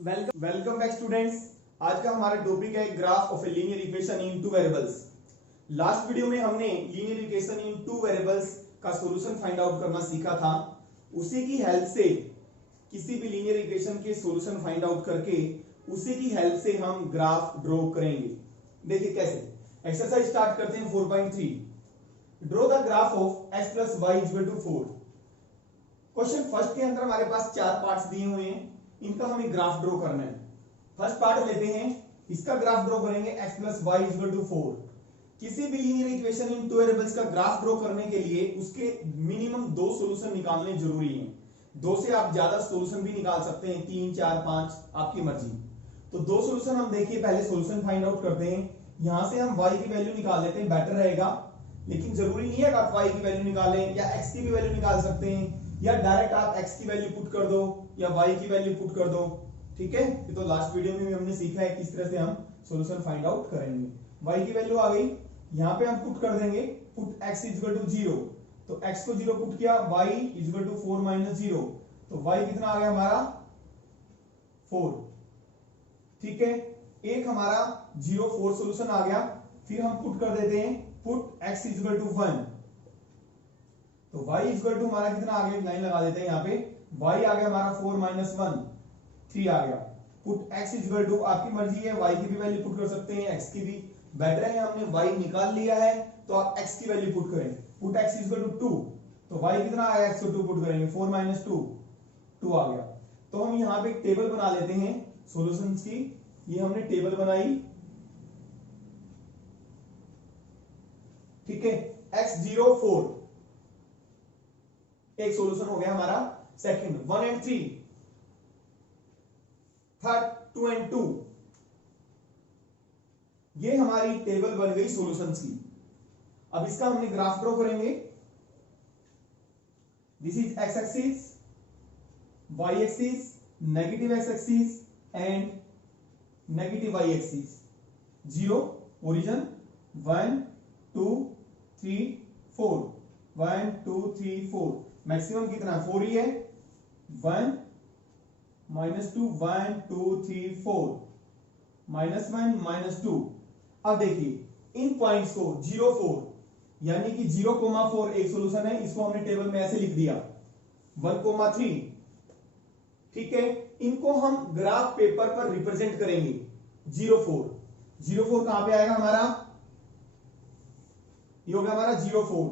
Welcome back students. आज का हमारा टॉपिक है graph of a linear equation in two variables. Last video में हमने linear equation in two variables का सॉल्यूशन फाइंड आउट करना सीखा था। उसी की हेल्प से किसी भी लीनियर इक्वेशन के सॉल्यूशन फाइंड आउट करके उसी की हेल्प से हम ग्राफ ड्रॉ करेंगे। देखिए कैसे। एक्सरसाइज स्टार्ट करते हैं 4.3। Draw the graph of x plus y equal to 4। Question first के अंदर हमारे पास 4 पार्ट्स दिए हुए हैं, इनका हमें ग्राफ ड्रॉ करना है। फर्स्ट पार्ट लेते हैं, इसका ग्राफ ड्रॉ करेंगे x plus y equal to 4। किसी भी linear equation in two variables का ग्राफ ड्रॉ करने के लिए उसके मिनिमम 2 सॉल्यूशन निकालने जरूरी हैं। 2 से आप ज्यादा सॉल्यूशन भी निकाल सकते हैं, 3 4 5 आपकी मर्जी। तो 2 सॉल्यूशन हम देखिए, पहले सॉल्यूशन फाइंड आउट करते हैं। यहां से हम y की वैल्यू निकाल लेते हैं, बेटर रहेगा। लेकिन जरूरी नहीं है कि आप y की वैल्यू निकालें, या x की भी वैल्यू निकाल सकते हैं, या डायरेक्ट आप x की वैल्यू पुट कर दो या y की वैल्यू पुट कर दो। ठीक है, ये तो लास्ट वीडियो में भी हमने सीखा है किस तरह से हम सॉल्यूशन फाइंड आउट करेंगे। y की वैल्यू आ गई, यहां पे हम पुट कर देंगे, पुट x इक्वल टू 0। तो x को 0 पुट किया, y इक्वल टू 4 माइनस 0। तो y कितना आ गया हमारा 4। ठीक है, एक हमारा 0 4 सॉल्यूशन आ गया। फिर हम पुट कर देते हैं, पुट x इक्वल टू 1। तो y इक्वल टू हमारा कितना आ गया, लाइन लगा देते हैं यहाँ पे। y आ गया हमारा 4 माइनस 1, 3 आ गया। पुट x इक्वल टू, आपकी मर्जी है, y की भी वैल्यू पुट कर सकते हैं, x की भी। बेटर है, हमने y निकाल लिया है तो आप x की वैल्यू पुट करें। Put x equal to 2। तो y कितना आया, x को 2 पुट करेंगे, 4 माइनस 2, 2 आ गया। तो हम यहाँ पे एक टेबल बना लेते हैं सॉल्यूशंस की। ये हमने टेबल बनाई। ठीक है, x0 4 एक सॉल्यूशन हो गया हमारा। Second 1 and 3, third 2 and 2। ये हमारी टेबल बन गई सॉल्यूशंस की। अब इसका हमने ग्राफ ड्रॉ करेंगे। This is x axis, y axis, negative x axis and negative y axis. 0 origin, 1 2 3 4, 1 2 3 4। Maximum कितना 4 ही है। 1 माइनस 2, 1 2 3 4, माइनस 1 माइनस 2। अब देखिए इन पॉइंट्स को 0 4 यानी कि 0,4 एक सॉल्यूशन है, इसको हमने टेबल में ऐसे लिख दिया 1,3। ठीक है, इनको हम ग्राफ पेपर पर रिप्रेजेंट करेंगे। 0 4, 0 4 कहां पे आएगा हमारा, ये हो गया हमारा 0 4।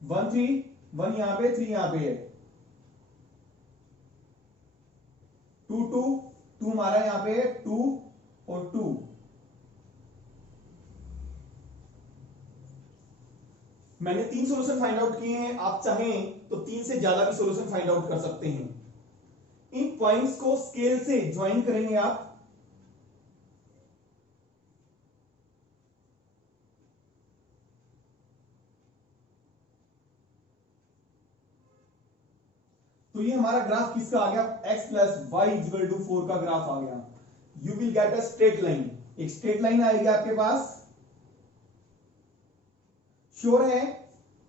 1 3, 1 यहां पे, 3 यहां पे है। 2 2, 2 हमारा यहां पे है, 2 और 2। मैंने 3 सॉल्यूशन फाइंड आउट किए हैं, आप चाहें तो 3 से ज्यादा भी सॉल्यूशन फाइंड आउट कर सकते हैं। इन पॉइंट्स को स्केल से ज्वाइन करेंगे आप। तो ये हमारा ग्राफ किसका आ गया, x plus y equal to 4 का ग्राफ आ गया। You will get a straight line, एक स्ट्रेट लाइन आएगी आपके पास। श्योर है,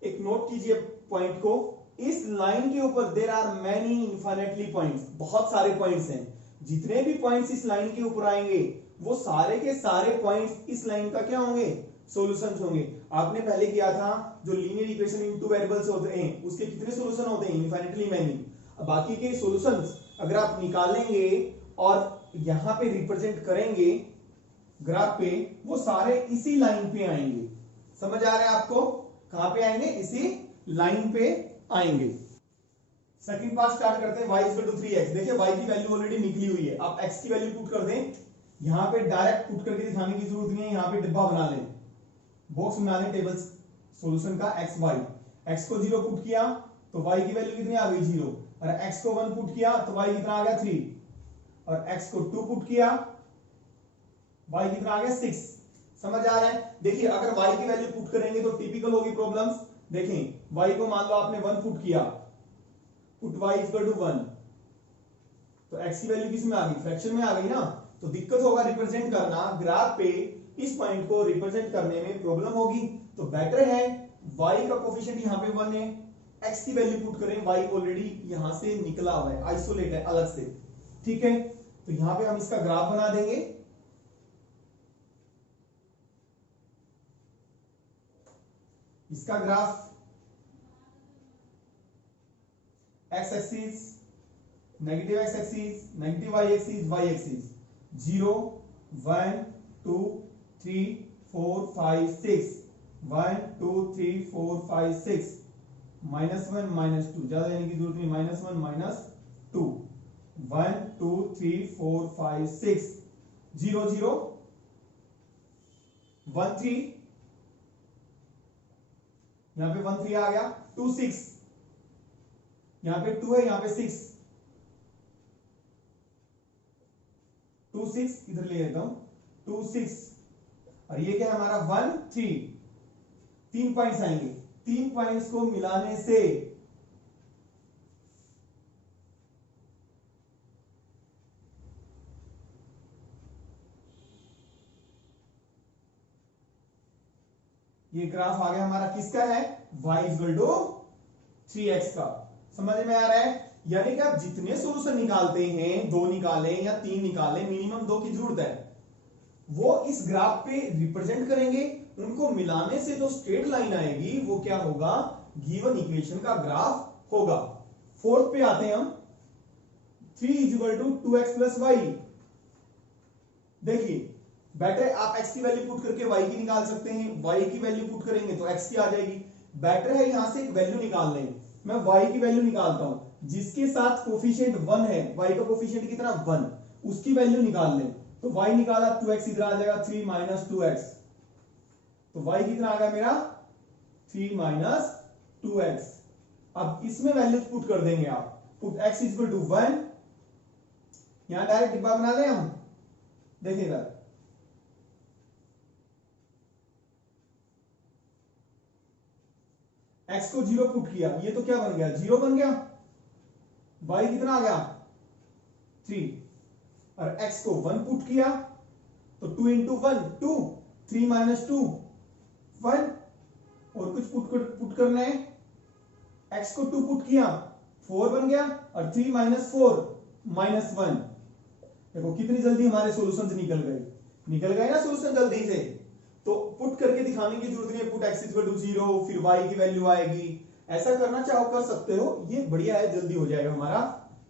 एक नोट कीजिए पॉइंट को। इस लाइन के ऊपर there are many infinitely points, बहुत सारे पॉइंट्स हैं। जितने भी पॉइंट्स इस लाइन के ऊपर आएंगे वो सारे के सारे पॉइंट्स इस लाइन का क्या होंगे, सॉल्यूशंस होंगे। आपने पहले किया था जो linear equation in two variables होते हैं उसके कितने सॉल्यूशन होते हैं, इनफाइनाइटली मैनी। बाकी के सॉल्यूशंस अगर आप निकालेंगे और यहां पे रिप्रेजेंट करेंगे ग्राफ पे, वो सारे इसी लाइन पे आएंगे। समझ आ रहा है आपको, कहां पे आएंगे, इसी लाइन पे आएंगे। सेकंड पार्ट स्टार्ट करते हैं, y इक्वल टू 3x। देखिए y की वैल्यू ऑलरेडी निकली हुई है, आप x की वैल्यू पुट कर दें। यहां पे डायरेक्ट पुट करके दिखाने की जरूरत नहीं है, यहां पे डिब्बा बना लें, बॉक्स बना लें टेबल सॉल्यूशन का। x y, x को 0 पुट किया तो y की वैल्यू कितनी आ गई 0, और x को 1 पुट किया तो y कितना आ गया 3, और x को 2 पुट किया y कितना आ गया 6। समझ आ रहा है। देखिए अगर y की वैल्यू पुट करेंगे तो टिपिकल होगी प्रॉब्लम्स। देखें y को मान लो आपने 1 पुट किया, पुट y इक्वल टू 1, तो x की वैल्यू किस में आ गई, फ्रैक्शन में आ गई ना। तो दिक्कत होगा रिप्रेजेंट करना, ग्राफ पे इस पॉइंट को रिप्रेजेंट करने में प्रॉब्लम होगी। तो बेटर है y का कोफिशिएंट यहां पे 1 है, x की वैल्यू पुट करें, y ऑलरेडी यहां से निकला हुआ है, आइसोलेट है अलग से। ठीक है, तो यहां पे हम इसका ग्राफ बना देंगे। इसका graph x axis, negative x axis, negative y axis, y axis 0 1 2 3 4 5 6 1 2 3 4 5 6 -1 -2 ज्यादा लेने की जरूरत नहीं, -1 -2 1 2 3 4 5 6 0 0 1 3, यहां पे 1 3 आ गया, 2 6, यहां पे 2 है, यहां पे 6, 2 6 इधर ले लेता हूं, 2 6, और ये क्या है हमारा 1 3, 3 पॉइंट्स आएंगे, 3 पॉइंट्स को मिलाने से ये ग्राफ आ गया हमारा, किसका है, y इक्वल टू 3x का। समझ में आ रहा है, यानी कि आप जितने सोल्यूशन निकालते हैं, 2 निकाले या 3 निकाले, मिनिमम 2 की जरूरत है, वो इस ग्राफ पे रिप्रेजेंट करेंगे, उनको मिलाने से जो स्ट्रेट लाइन आएगी वो क्या होगा, गिवन इक्वेशन का ग्राफ होगा। फोर्थ पे आते हैं हम, 3 equal to 2x plus y. देखिए बेटर आप x की वैल्यू पुट करके y की निकाल सकते हैं, y की वैल्यू पुट करेंगे तो x की आ जाएगी। बेटर है यहां से एक वैल्यू निकाल लें, मैं y की वैल्यू निकालता हूं, जिसके साथ कोफिशिएंट 1 है, y का कोफिशिएंट कितना 1, उसकी वैल्यू निकाल लें, तो y निकाला 2x इधर आ जाएगा 3 माइनस 2x, तो y कितना आ गया मेरा 3 माइनस 2x। अब इसमें वैल्यू पुट कर देंगे आप, पुट x इक्वल टू 1, यहां डायरेक्ट डिब्बा बना लें हम, देखिएगा x को 0 पुट किया, ये तो क्या बन गया 0 बन गया, y कितना आ गया 3, और x को 1 पुट किया तो 2 इंटू 1 2, 3 माइनस 2 1, और कुछ पुट करना है, x को 2 पुट किया 4 बन गया, और 3 माइनस 4 -1। देखो कितनी जल्दी हमारे सॉल्यूशंस निकल गए ना सॉल्यूशन जल्दी से, तो पुट करके दिखाने की जरूरत नहीं है, पुट x इक्वल टू 0, फिर y की वैल्यू आएगी, ऐसा करना चाहो कर सकते हो, ये बढ़िया है, जल्दी हो जाएगा हमारा।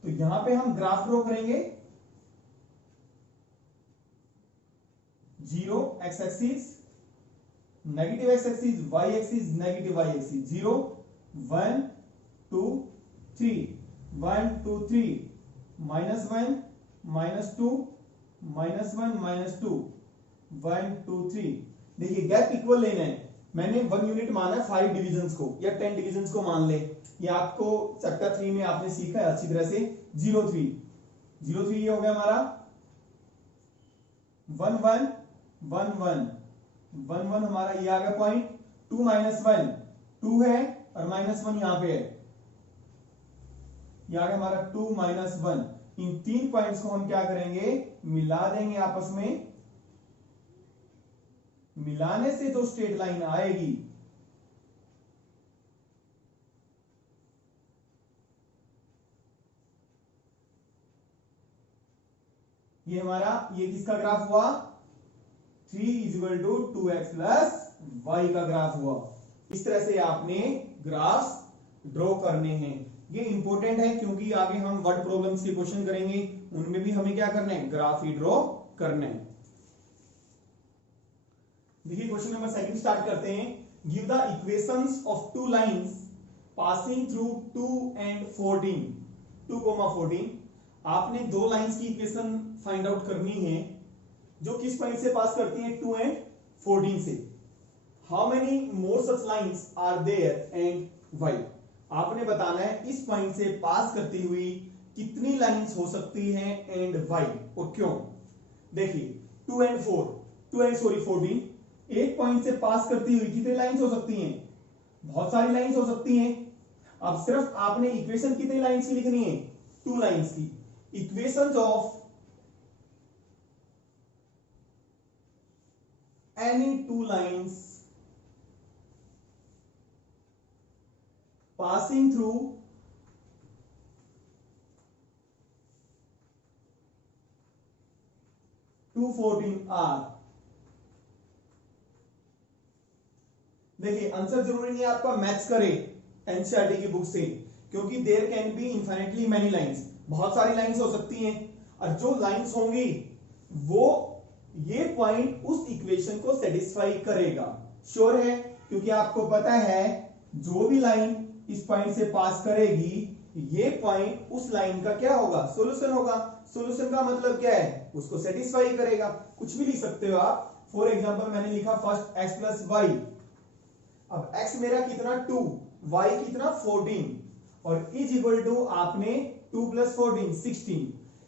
तो यहां पे हम ग्राफ ड्रॉ करेंगे, 0 x axis, negative x axis, y axis, negative y axis, 0 1 2 3 1 2 3 -1 -2 -1 -2 1 2 3। देखिए गैप इक्वल लेना है, मैंने 1 यूनिट माना है 5 डिविजन्स को या 10 डिविजन्स को मान ले, ये आपको चैप्टर 3 में आपने सीखा है अच्छी तरह से। 0 3 0 3 ये हो गया हमारा 1 1 1 1 1 1 हमारा ये आ गया पॉइंट, 2 -1 2 है, और -1 यहां पे है, ये आ गया हमारा 2 -1। इन 3 पॉइंट्स को हम क्या करेंगे, मिला देंगे आपस में, मिलाने से जो स्ट्रेट लाइन आएगी ये हमारा, ये किसका ग्राफ हुआ, 3 equal to 2x plus y का ग्राफ हुआ। इस तरह से आपने ग्राफ ड्रॉ करने हैं, ये इंपॉर्टेंट है क्योंकि आगे हम वर्ड प्रॉब्लम्स के क्वेश्चन करेंगे, उनमें भी हमें क्या करना है, ग्राफ ही ड्रॉ करना है। देखिए क्वेश्चन नंबर 2 स्टार्ट करते हैं, give the equations of two lines passing through 2 and 14, 2,14। आपने दो लाइंस की इक्वेशन फाइंड आउट करनी है जो किस पॉइंट से पास करती हैं, 2 and 14 से। How many more such lines are there and why. आपने बताना है इस पॉइंट से पास करती हुई कितनी लाइंस हो सकती हैं एंड व्हाई, और क्यों। देखिए 2 and 14, एक पॉइंट से पास करती हुई कितनी लाइंस हो सकती हैं, बहुत सारी लाइंस हो सकती हैं। अब सिर्फ आपने इक्वेशन कितनी लाइंस की लिखनी है, 2 लाइंस की। Equations of any 2 lines passing through 214R। देखिए आंसर जरूरी नहीं है आपका मैथ्स करे एनसीईआरटी की बुक से, क्योंकि there can be infinitely many lines, बहुत सारी लाइंस हो सकती हैं, और जो लाइंस होंगी वो ये पॉइंट उस इक्वेशन को सेटिस्फाई करेगा। श्योर है, क्योंकि आपको पता है जो भी लाइन इस पॉइंट से पास करेगी ये पॉइंट उस लाइन का क्या होगा, सॉल्यूशन होगा। सॉल्यूशन का मतलब क्या है, उसको सेटिस्फाई करेगा। कुछ भी लिख सकते हो आप। फॉर एग्जांपल मैंने लिखा फर्स्ट x प्लस वाई, अब x मेरा कितना 2, y कितना 14, और इज इक्वल टू आपने 2 प्लस 14 16,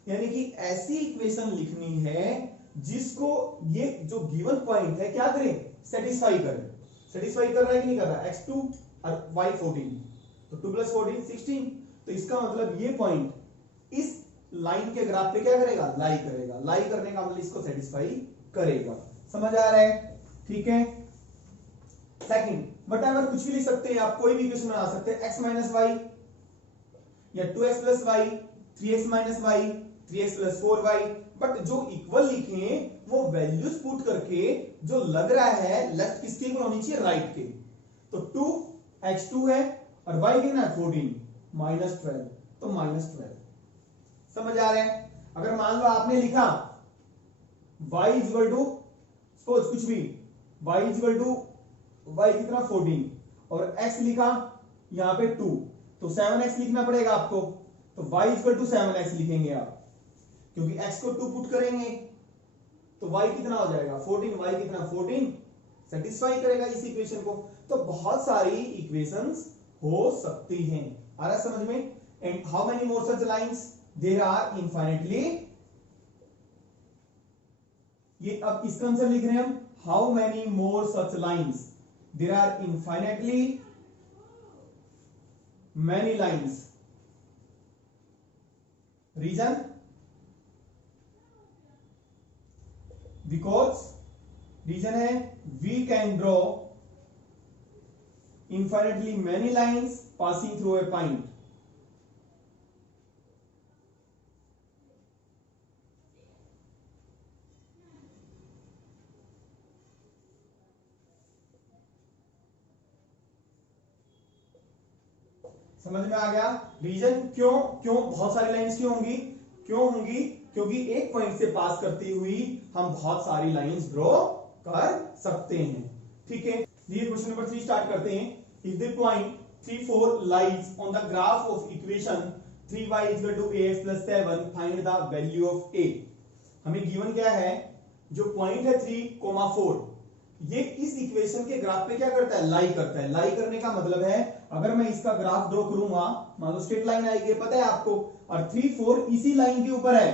यानी कि ऐसी इक्वेशन लिखनी है जिसको ये जो गिवन पॉइंट है क्या करे, सेटिस्फाई करे। सेटिस्फाई कर रहा है कि नहीं कर रहा, x2 और y 14, तो 2 प्लस 14 16, तो इसका मतलब ये पॉइंट इस लाइन के ग्राफ पे क्या करेगा, लाई करेगा। लाई करने का मतलब इसको सेटिस्फाई करेगा। समझ आ रहा है, ठीक है। सेकंड, बट अगर कुछ भी लिख सकते हैं आप, कोई भी इक्वेशन बना सकते हैं, x माइनस वाई या 2x plus y, 3x minus y, 3x plus 4y, but जो इक्वल लिखे वो वैल्यूज पुट करके जो लग रहा है लेफ्ट किसके इक्वल होनी चाहिए, राइट के। तो 2x2 है और y कितना है 14 माइनस 12, तो माइनस 12। समझ आ रहा है। अगर मान लो आपने लिखा y इक्वल टू सपोज कुछ भी, y इक्वल टू y कितना 14 और x लिखा यहां पे 2, तो 7x लिखना पड़ेगा आपको, तो y इक्वल टू 7x लिखेंगे आप, क्योंकि x को 2 पुट करेंगे तो y कितना हो जाएगा 14, y कितना 14, सेटिस्फाई करेगा इस इक्वेशन को। तो बहुत सारी इक्वेशंस हो सकती हैं। आ रहा समझ में। And how many more such lines, there are infinitely, ये अब इसका आंसर लिख रहे हैं हम, how many more such lines, there are infinitely many lines. Reason, because reason है we can draw infinitely many lines passing through a point. समझ में आ गया। रीजन क्यों, क्यों बहुत सारी लाइंस क्यों होंगी, क्यों होंगी, क्योंकि एक पॉइंट से पास करती हुई हम बहुत सारी लाइंस ड्रॉ कर सकते हैं। ठीक है, ये क्वेश्चन नंबर 3 स्टार्ट करते हैं। If the point 3 4 lies on the graph of equation 3y is equal to ax plus 7, find the value of a। हमें गिवन क्या है, जो पॉइंट है 3, 4, ये इस इक्वेशन के ग्राफ पे क्या करता है, लाई करता है। लाई करने का मतलब है अगर मैं इसका ग्राफ ड्रॉ करूंगा, मान लो स्ट्रेट लाइन आएगी पता है आपको, और 3 4 इसी लाइन के ऊपर है,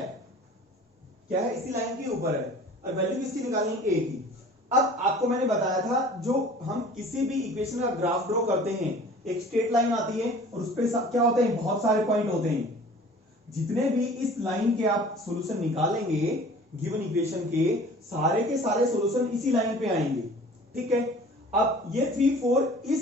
क्या है, इसी लाइन के ऊपर है, और वैल्यू किसकी निकालनी, a की। अब आपको मैंने बताया था जो हम किसी भी इक्वेशन का ग्राफ ड्रॉ करते हैं, एक स्ट्रेट लाइन आती है और उस पे क्या होते हैं, बहुत सारे पॉइंट होते हैं। जितने भी इस लाइन के आप सॉल्यूशन निकालेंगे गिवन इक्वेशन के सारे सॉल्यूशन इसी लाइन पे आएंगे। ठीक है, अब ये 3 4 इस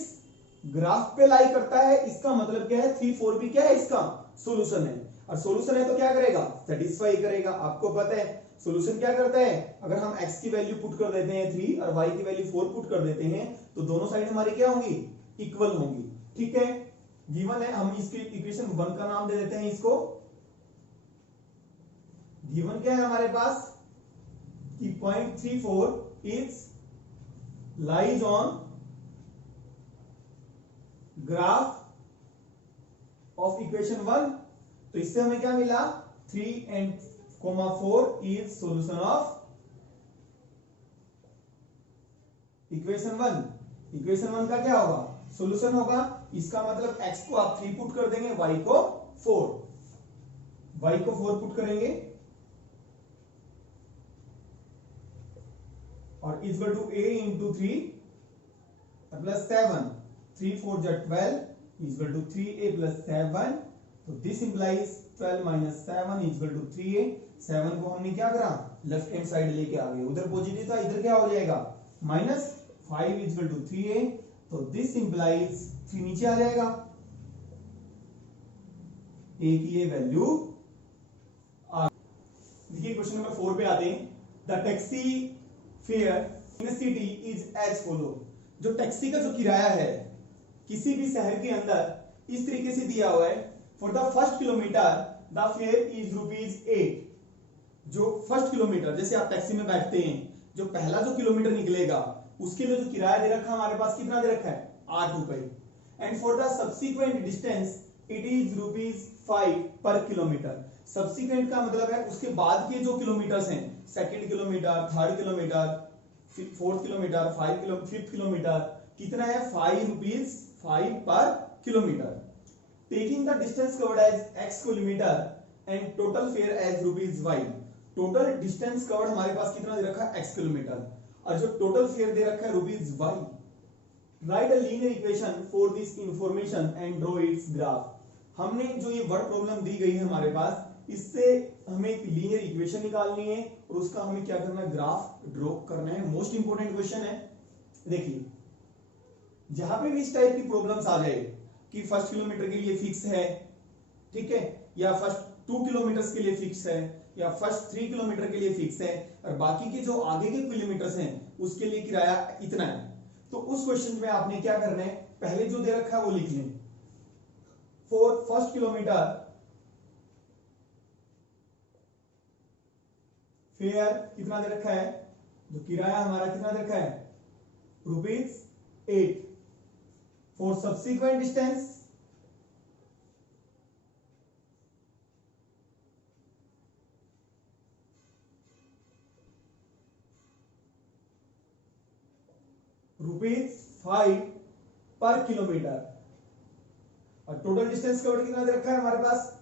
ग्राफ पे लाई करता है, इसका मतलब क्या है 3 4 भी क्या है, इसका सॉल्यूशन है, और सॉल्यूशन है तो क्या करेगा, सेटिस्फाई करेगा। आपको पता है सॉल्यूशन क्या करता है, अगर हम x की वैल्यू पुट कर देते हैं 3 और y की वैल्यू 4 पुट कर देते हैं तो दोनों साइड हमारी क्या होंगी, इक्वल होंगी। ठीक है, गिवन है, हम इसकी इक्वेशन 1 का नाम दे देते हैं इसको। गिवन क्या है हमारे पास कि point 3 4 is lies on graph of equation 1, तो इससे हमें क्या मिला, 3 and 4 is solution of equation 1। Equation 1 का क्या होगा, सॉल्यूशन होगा। इसका मतलब x को आप 3 पुट कर देंगे, y को 4, y को 4 पुट करेंगे और equal to a into 3 plus 7, 3 4 जा 12 इक्वल टू 3a प्लस 7, तो this implies 12 minus 7 equal to 3a। 7 को हमने क्या करा, लेफ्ट हैंड साइड लेके आ गए, उधर पॉजिटिव था, इधर क्या हो जाएगा माइनस 5 इक्वल टू 3a, तो दिस इंप्लाइज 3 नीचे आ जाएगा, a की ये वैल्यू। देखिए क्वेश्चन नंबर 4 पे आते हैं। The taxi fare in city is as follow. जो टैक्सी का जो किराया है किसी भी शहर के अंदर इस तरीके से दिया हुआ है। For the first kilometre the fair is ₹8। जो फर्स्ट किलोमीटर, जैसे आप टैक्सी में बैठते हैं, जो पहला जो किलोमीटर निकलेगा उसके लिए जो किराया दे रखा है हमारे पास, कितना दे रखा है? ₹8। And for the subsequent distance it is ₹5 per kilometre. Subsequent का मतलब है उसके बाद के जो किलोमीटर्स हैं, second kilometer, third kilometer, fourth kilometer, fifth kilometer, कितना है? ₹5 per kilometer. Taking the distance covered as x kilometer and total fare as ₹y। Total distance covered हमारे पास कितना दे रखा है? x किलोमीटर, और जो टोटल फेयर दे रखा है ₹y। Right a linear equation for this information and draw it's graph. हमने जो ये वर्ड प्रॉब्लम दी गई है हमारे पास, इससे हमें एक लीनियर इक्वेशन निकालनी है और उसका हमें क्या करना है? ग्राफ ड्रॉ करना है। मोस्ट इंपोर्टेंट क्वेश्चन है। देखिए, जहां पे भी इस टाइप की प्रॉब्लम्स आ जाए कि फर्स्ट किलोमीटर के लिए फिक्स है, ठीक है, या फर्स्ट 2 किलोमीटर के लिए फिक्स है, या फर्स्ट 3 किलोमीटर के लिए फिक्स है, और बाकी के जो आगे के किलोमीटर्स हैं उसके लिए किराया इतना है, तो उस क्वेश्चन में आपने क्या करना है? पहले जो दे रखा है वो लिख लें। फॉर फर्स्ट किलोमीटर फेयर कितना दे रखा है? जो किराया हमारा कितना दे रखा है? ₹8। For subsequent distance ₹5 per kilometre, और टोटल डिस्टेंस कवर्ड कितना दे रखा है हमारे पास?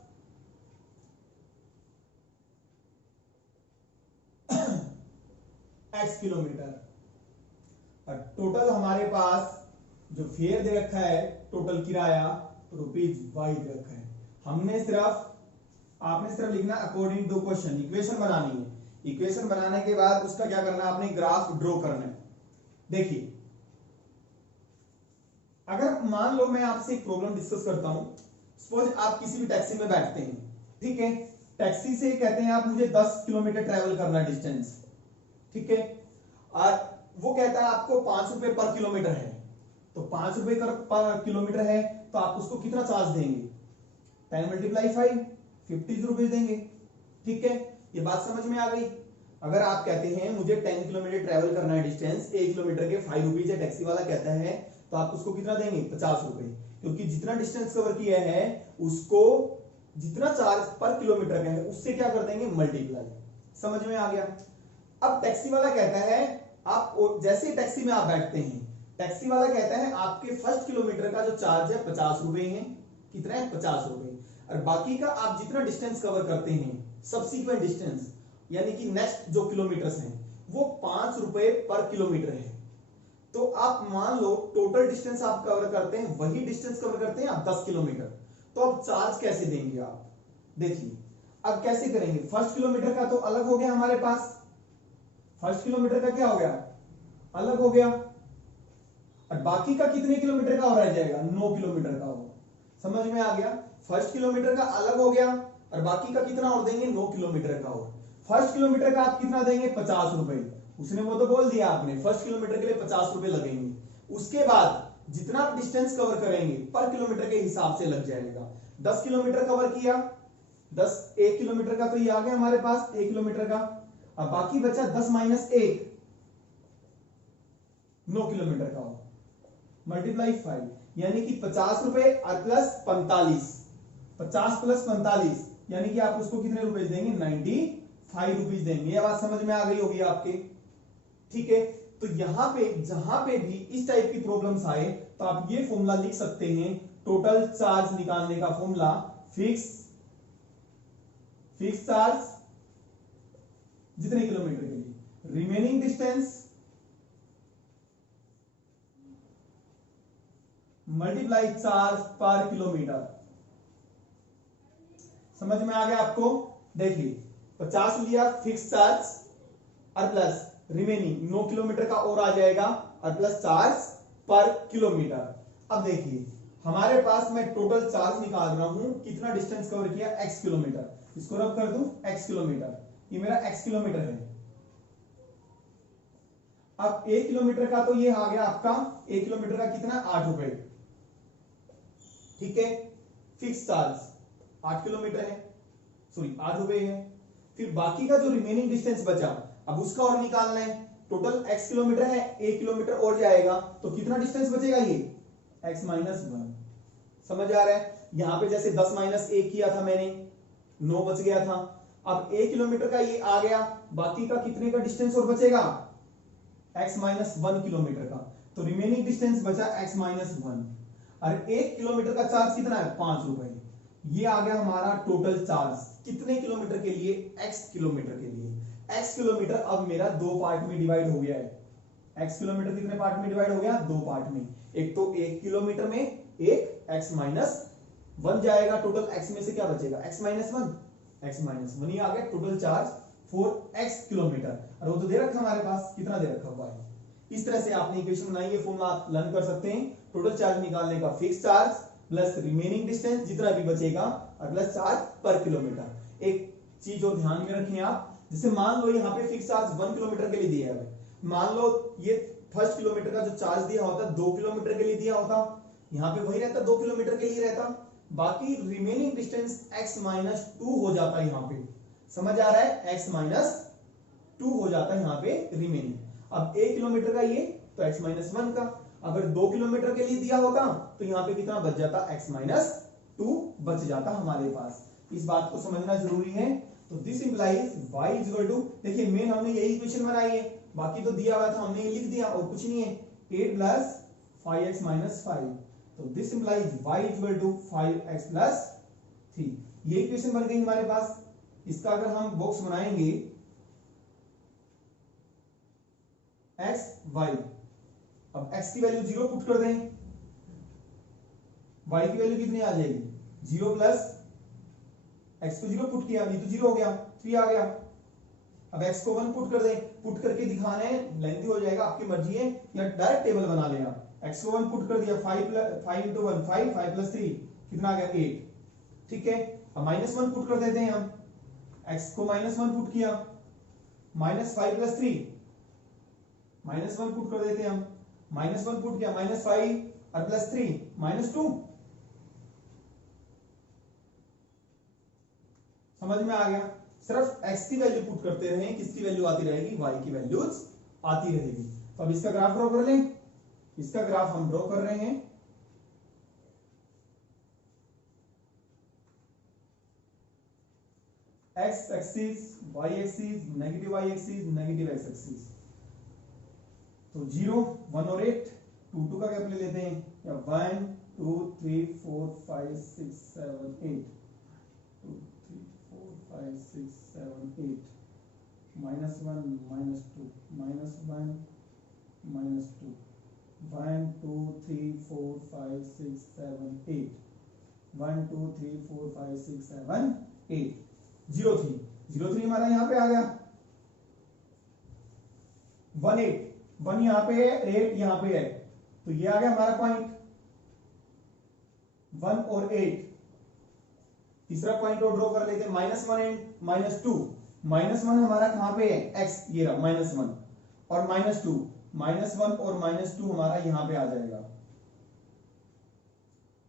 x किलोमीटर, और टोटल हमारे पास जो फेयर दे रखा है, टोटल किराया ₹y दे रखा है। आपने सिर्फ लिखना अकॉर्डिंग टू क्वेश्चन, इक्वेशन बनानी है। इक्वेशन बनाने के बाद उसका क्या करना है? आपने ग्राफ ड्रॉ करना है। देखिए, अगर मान लो मैं आपसे एक प्रॉब्लम डिस्कस करता हूं। सपोज आप किसी भी टैक्सी में बैठते हैं, ठीक है, टैक्सी से कहते हैं आप मुझे 10 किलोमीटर ट्रेवल करना डिस्टेंस, ठीक है, और वो कहता है आपको ₹5 पर किलोमीटर है, तो ₹5 पर किलोमीटर है तो आप उसको कितना चार्ज देंगे? 10 × 5 ₹50 देंगे, ठीक है। ये बात समझ में आ गई? अगर आप कहते हैं मुझे 10 किलोमीटर ट्रेवल करना है डिस्टेंस, 1 किलोमीटर के ₹5 है, टैक्सी वाला कहता है, तो आप उसको कितना देंगे? ₹50, क्योंकि जितना डिस्टेंस कवर किया है उसको जितना चार्ज पर किलोमीटर का है उससे क्या कर देंगे? मल्टीप्लाई। समझ में आ गया? अब टैक्सी वाला कहता है, आप जैसे टैक्सी में आप बैठते हैं, टैक्सी वाला कहता है आपके फर्स्ट किलोमीटर का जो चार्ज है ₹50 है। कितना है? ₹50। और बाकी का आप जितना डिस्टेंस कवर करते हैं, सब्सिक्वेंट डिस्टेंस यानी कि नेक्स्ट जो किलोमीटर्स हैं, वो ₹5 पर किलोमीटर है। तो आप मान लो टोटल डिस्टेंस आप कवर करते हैं, वही डिस्टेंस कवर करते हैं आप 10 किलोमीटर, तो अब चार्ज कैसे देंगे आप? देखिए, अब कैसे करेंगे? फर्स्ट किलोमीटर का तो अलग हो गया हमारे पास, फर्स्ट किलोमीटर का क्या हो गया? अलग हो गया, और बाकी का कितने किलोमीटर का और रह जाएगा? 9 किलोमीटर का होगा। समझ में आ गया? फर्स्ट किलोमीटर का अलग हो गया, और बाकी का कितना और देंगे? 9 किलोमीटर का और। फर्स्ट किलोमीटर का आप कितना देंगे? ₹50। उसने वो तो बोल दिया आपने, फर्स्ट किलोमीटर के लिए ₹50 लगेंगे। उसके बाद जितना आप डिस्टेंस कवर करेंगे पर किलोमीटर के हिसाब से लग जाएगा। 10 किलोमीटर कवर किया, 1 किलोमीटर का तो ये आ गया हमारे पास, 1 किलोमीटर का। अब बाकी बचा 10 - 1, 9 किलोमीटर का हो, मल्टीप्लाई 5, यानी कि ₹50 और प्लस 45, 50 + 45, यानी कि आप उसको कितने रुपए देंगे? ₹95 देंगे। ये बात समझ में आ गई होगी आपके, ठीक है। तो यहां पे जहां पे भी इस टाइप की प्रॉब्लम्स आए तो आप ये फॉर्मूला लिख सकते हैं, टोटल चार्ज निकालने का फॉर्मूला, फिक्स चार्ज जितने किलोमीटर के लिए, रिमेनिंग डिस्टेंस मल्टीप्लाई चार्ज पर किलोमीटर। समझ में आ गया आपको? देखिए, 50 लिया फिक्स चार्ज, और प्लस रिमेनिंग 9 किलोमीटर का और आ जाएगा, और प्लस चार्ज पर किलोमीटर। अब देखिए, हमारे पास मैं टोटल चार्ज निकाल रहा हूं, कितना डिस्टेंस कवर किया? x kilometre. इसको रब कर दूं, x किलोमीटर, ये मेरा x किलोमीटर है, अब 1 किलोमीटर का तो ये आ गया आपका 1 किलोमीटर का कितना 8 रुपए, ठीक है। फिक्स चार्ज 8 किलोमीटर है, सॉरी 8 रुपए है। फिर बाकी का जो रिमेनिंग डिस्टेंस बचा अब उसका और निकालना है। टोटल x किलोमीटर है, 1 किलोमीटर और जाएगा तो कितना डिस्टेंस बचेगा ये x माइनस 1। समझ आ रहा है? यहां पे जैसे 10 माइनस 1 किया था मैंने, 9 बच गया था। अब 1 किलोमीटर का ये आ गया, बाकी का कितने का डिस्टेंस और बचेगा x माइनस 1 किलोमीटर का, तो रिमेनिंग डिस्टेंस बचा x माइनस 1। और 1 किलोमीटर का चार्ज कितना है 5 रुपए। ये आ गया हमारा टोटल चार्ज कितने किलोमीटर के लिए x किलोमीटर के लिए। x किलोमीटर अब मेरा दो पार्ट में डिवाइड हो गया है। x किलोमीटर कितने पार्ट में डिवाइड हो गया, दो पार्ट में। एक तो 1 किलोमीटर में एक x माइनस 1 जाएगा, टोटल x में से क्या बचेगा x माइनस 1, x माइनस 1 ही आ गया total charge for x kilometre. और वो तो दे रखा हमारे पास, कितना दे रखा हुआ है। इस तरह से आपने इक्वेशन बनाई, ये फॉर्मूला आप लर्न कर सकते हैं। टोटल चार्ज निकालने का fix charge plus remaining distance जितना भी बचेगा और प्लस चार्ज पर किलोमीटर। एक चीज और ध्यान में रखें आप, जैसे मान लो यहाँ पे फिक्स चार्ज 1 किलोमीटर के लिए दिया है, मान लो ये फर्स्ट किलोमीटर का जो चार्ज दिया होता 2 किलोमीटर के लिए दिया होता, यहाँ पे वही रहता 2 किलोमीटर के लिए रहता, बाकी रिमेनिंग डिस्टेंस x माइनस 2 हो जाता है यहाँ पे। समझ आ रहा है, x माइनस 2 हो जाता है यहाँ पे रिमेनिंग। अब 1 किलोमीटर का ये तो x माइनस 1 का, अगर 2 किलोमीटर के लिए दिया होता तो यहाँ पे कितना बच जाता x माइनस 2 बच जाता हमारे पास। इस बात को समझना जरूरी है। तो this implies y is equal to, देखिए मेन हमने यही इक्वेशन बनाई है, बाकी तो दिया हुआ था हमने ये लिख दिया और कुछ नहीं है, 8 प्लस 5x माइनस 5। तो this implies y is equal to 5x plus 3। ये इक्वेशन बन गई हमारे पास। इसका अगर हम बॉक्स बनाएंगे x y, अब x की वैल्यू 0 पुट कर दें, y की वैल्यू कितनी आ जाएगी 0 प्लस x को 0 पुट किया, ये तो 0 हो गया, 3 आ गया। अब x को 1 पुट कर दें, पुट करके दिखाना है, लेंथी हो जाएगा, आपकी मर्जी है, या डायरेक्ट टेबल बना लेना। x को 1 पुट कर दिया, 5 इंटू 1 5, 5 प्लस 3 कितना आ गया 8, ठीक है। अब माइनस 1 पुट कर देते हैं हम, x को माइनस 1 पुट किया, माइनस 5 प्लस 3, माइनस 1 पुट कर देते हैं हम, माइनस 1 पुट किया, माइनस 5 और प्लस 3 माइनस 2। समझ में आ गया? सिर्फ x की वैल्यू पुट करते रहें, किसकी वैल्यू आती रहेगी, y की वैल्यूज आती रहेगी। तो अब इसका ग्राफ ड्रॉ कर लें। इसका ग्राफ हम ड्रॉ कर रहे हैं। x axis, y axis, negative y axis, negative x axis. तो 0 1 और 8, 2 2 का गैप ले लेते हैं, या 1 2 3 4 5 6 7 8, 2 3 4 5 6 7 8, माइनस 1 माइनस 2 माइनस 1 माइनस 2, 1 2 3 4 5 6 7 8, 1 2 3 4 5 6 7 8, 0 3 हमारा यहाँ पे आ गया, 1 8, 1 यहाँ पे है, 8 यहाँ पे है, तो ये आ गया हमारा पॉइंट 1 और 8। तीसरा पॉइंट और ड्रॉ कर लेते हैं, माइनस 1 एंड माइनस 2। माइनस 1 हमारा कहां पे है, x, ये रहा माइनस 1, और माइनस 2, माइनस 1 और माइनस 2 हमारा यहां पे आ जाएगा।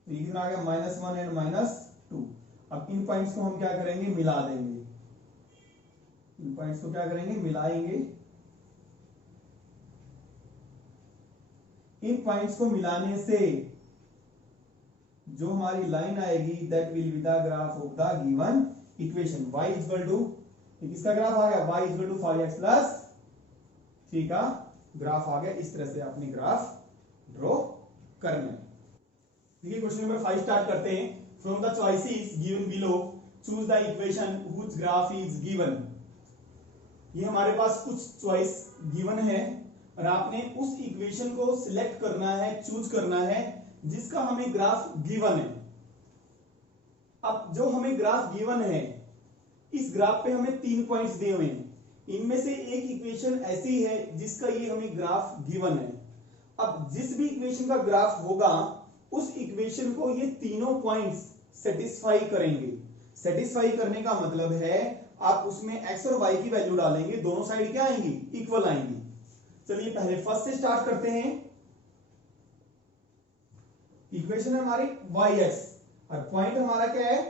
तो ये कितना आ गया, माइनस 1 एंड माइनस 2। अब इन पॉइंट्स को हम क्या करेंगे, मिला देंगे। इन पॉइंट्स को क्या करेंगे, मिलाएंगे। इन पॉइंट्स को मिलाने से जो हमारी लाइन आएगी that will be the graph of the given equation. y is equal to, किसका ग्राफ आ गया, y is equal to 5x plus 3 का ग्राफ आ गया। इस तरह से आपने ग्राफ ड्रॉ करना है। देखिए क्वेश्चन नंबर 5 स्टार्ट करते हैं। From the choices given below choose the equation which graph is given. ये हमारे पास कुछ चॉइस गिवन है और आपने उस इक्वेशन को सिलेक्ट करना है, चूज करना है जिसका हमें ग्राफ गिवन है। अब जो हमें ग्राफ गिवन है, इस ग्राफ पे हमें 3 पॉइंट्स दिए हुए हैं, इनमें से एक इक्वेशन ऐसी है जिसका ये हमें ग्राफ गिवन है। अब जिस भी इक्वेशन का ग्राफ होगा उस इक्वेशन को ये तीनों पॉइंट्स सेटिस्फाई करेंगे। सेटिस्फाई करने का मतलब है आप उसमें x और y की वैल्यू डालेंगे, दोनों साइड क्या आएंगी, इक्वल आएंगी। चलिए पहले फर्स्ट से स्टार्ट करते हैं। इक्वेशन है हमारी वाई एक्स और पॉइंट हमारा क्या है,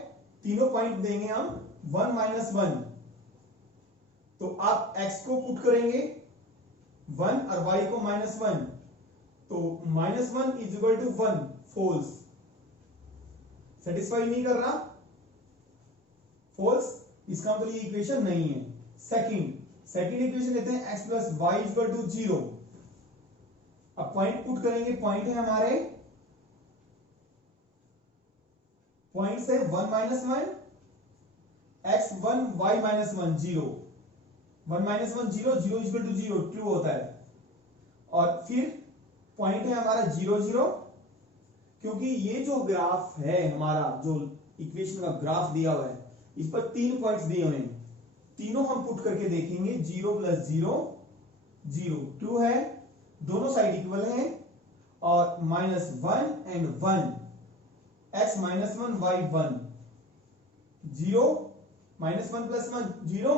तीनों पॉइंट देंगे हम 1 - 1। तो आप x को पुट करेंगे 1 और y को -1, तो -1 is equal to 1, false. Satisfy नहीं कर रहा, फॉल्स, इसका मतलब ये इक्वेशन नहीं है। सेकंड इक्वेशन लेते हैं x plus y is equal to 0। अब पॉइंट पुट करेंगे, पॉइंट है हमारे, पॉइंट से 1 - 1 x 1 y -1 0, 1 - 1 0, 0 equal to 0 true होता है। और फिर पॉइंट है हमारा 0 0, क्योंकि ये जो ग्राफ है हमारा, जो इक्वेशन का ग्राफ दिया हुआ है, इस पर 3 पॉइंट्स दिए हुए हैं, तीनों हम पुट करके देखेंगे। 0 + 0 0 ट्रू है, दोनों साइड इक्वल है। और -1 and 1, x -1 y 1, 0 -1 + 1 0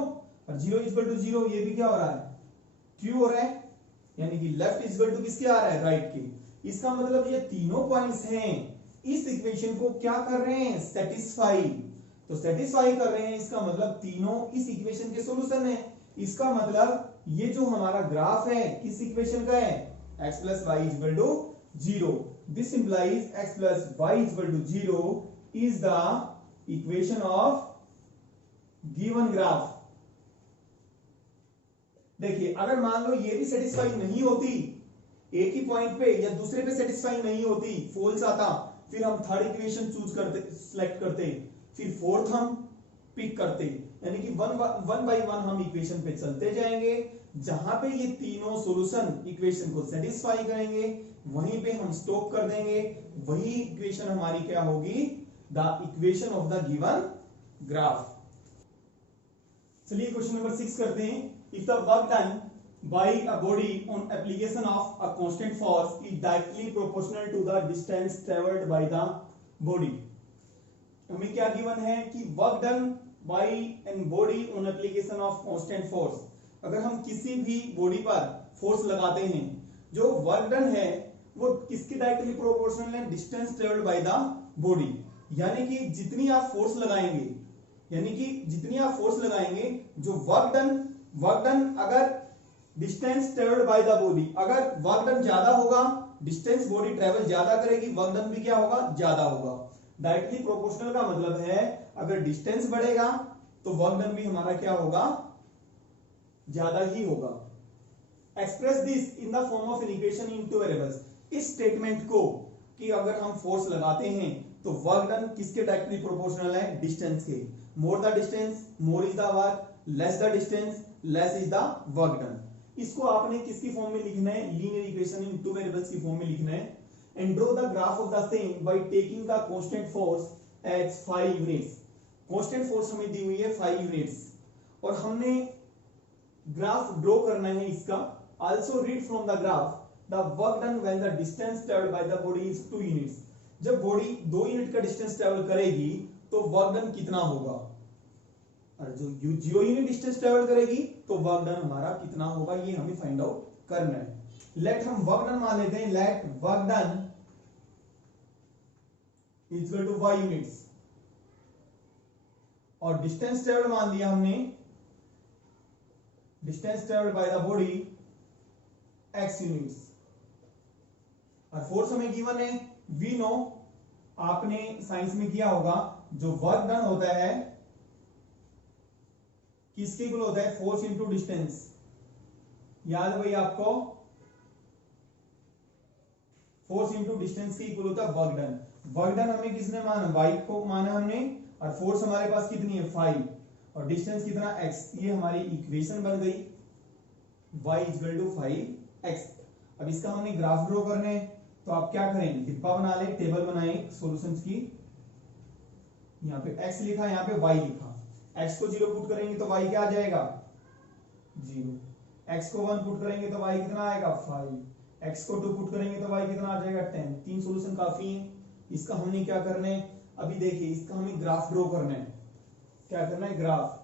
और 0 इक्वल टू 0, ये भी क्या हो रहा है, ट्रू हो रहा है, यानी कि लेफ्ट इक्वल टू किसके आ रहा है, राइट के। इसका मतलब ये तीनों पॉइंट्स हैं इस इक्वेशन को क्या कर रहे हैं, सेटिस्फाई। तो सेटिस्फाई कर रहे हैं, इसका मतलब तीनों इस इक्वेशन के सॉल्यूशन है। इसका मतलब ये जो हमारा ग्राफ है किस इक्वेशन का है, x + y = 0। This implies x + y = 0 is the equation of given graph. देखिए अगर मान लो ये भी सेटिस्फाई नहीं होती, एक ही पॉइंट पे या दूसरे पे सेटिस्फाई नहीं होती, फॉल्स आता, फिर हम थर्ड इक्वेशन चूज करते, सिलेक्ट करते, फिर फोर्थ हम पिक करते, यानी कि वन बाय वन हम इक्वेशन पे चलते जाएंगे। जहां पे ये तीनों सॉल्यूशन इक्वेशन को सेटिस्फाई करेंगे वहीं पे हम स्टॉप कर देंगे, वही इक्वेशन हमारी क्या होगी, the equation of the given graph. चलिए क्वेश्चन नंबर 6 करते हैं। If the work done by a body on application of a constant force is directly proportional to the distance traveled by the body। हमें क्या given है कि work done by an body on application of constant force। अगर हम किसी भी body पर force लगाते हैं, जो वर्क डन है वो किसके डायरेक्टली प्रोपोर्शनल है, distance travelled by the body. यानी कि जितनी आप फोर्स लगाएंगे, जो वर्क डन अगर distance travelled by the body, अगर वर्क डन ज्यादा होगा, डिस्टेंस बॉडी ट्रेवल ज्यादा करेगी, वर्क डन भी क्या होगा, ज्यादा होगा। डायरेक्टली प्रोपोर्शनल का मतलब है अगर डिस्टेंस बढ़ेगा तो वर्क डन भी हमारा क्या होगा, ज्यादा ही होगा। Express this in the form of an equation in two variables. इस स्टेटमेंट को कि अगर हम फोर्स लगाते हैं तो वर्क डन किसके डायरेक्टली प्रोपोर्शनल है, डिस्टेंस के। More the distance more is the work, less the distance less is the work done. इसको आपने किसकी फॉर्म में लिखना है, linear equation in two variables की फॉर्म में लिखना है। And draw the graph of the same by taking the constant force at 5 units. Constant force हमें दी हुई है 5 यूनिट्स और हमने ग्राफ ड्रॉ करना है इसका। Also read from the graph the work done when the distance travelled by the body is 2 units. जब body 2 unit का डिस्टेंस ट्रेवल करेगी तो वर्क डन कितना होगा, और जो 0 यूनिट डिस्टेंस ट्रेवल करेगी तो वर्क डन हमारा कितना होगा, ये हमें फाइंड आउट करना है। लेट हम वर्क डन मान लेते हैं, let work done is equal to y units और डिस्टेंस ट्रेवल मान लिया हमने, distance travelled by the body x units. और फोर्स हमें गिवन है, वी नो, आपने साइंस में किया होगा, जो वर्क डन होता है किसके इक्वल होता है, फोर्स इंटू डिस्टेंस। याद भाई आपको, फोर्स इंटू डिस्टेंस के इक्वल होता है वर्क डन। वर्क डन हमें किसने माना, y को माना हमने, और फोर्स हमारे पास कितनी है 5 और डिस्टेंस कितना x। ये हमारी इक्वेशन बन गई y इक्वल टू 5x। अब इसका हमने ग्राफ ड्रॉ करना है, तो आप क्या करें, डिब्बा बना ले, टेबल बनाए सॉल्यूशंस की। यहाँ पे x लिखा, यहाँ पे y लिखा। x को 0 पुट करेंगे तो y क्या आ जाएगा, 0। x को 1 पुट करेंगे तो y कितना आएगा 5, x को 2 पुट करेंगे तो y कितना आ जाएगा 10। 3 सॉल्यूशन काफी है। इसका हमने क्या करना है, अभी देखिए इसका हमें ग्राफ ड्रॉ करना है। क्या करना है, ग्राफ।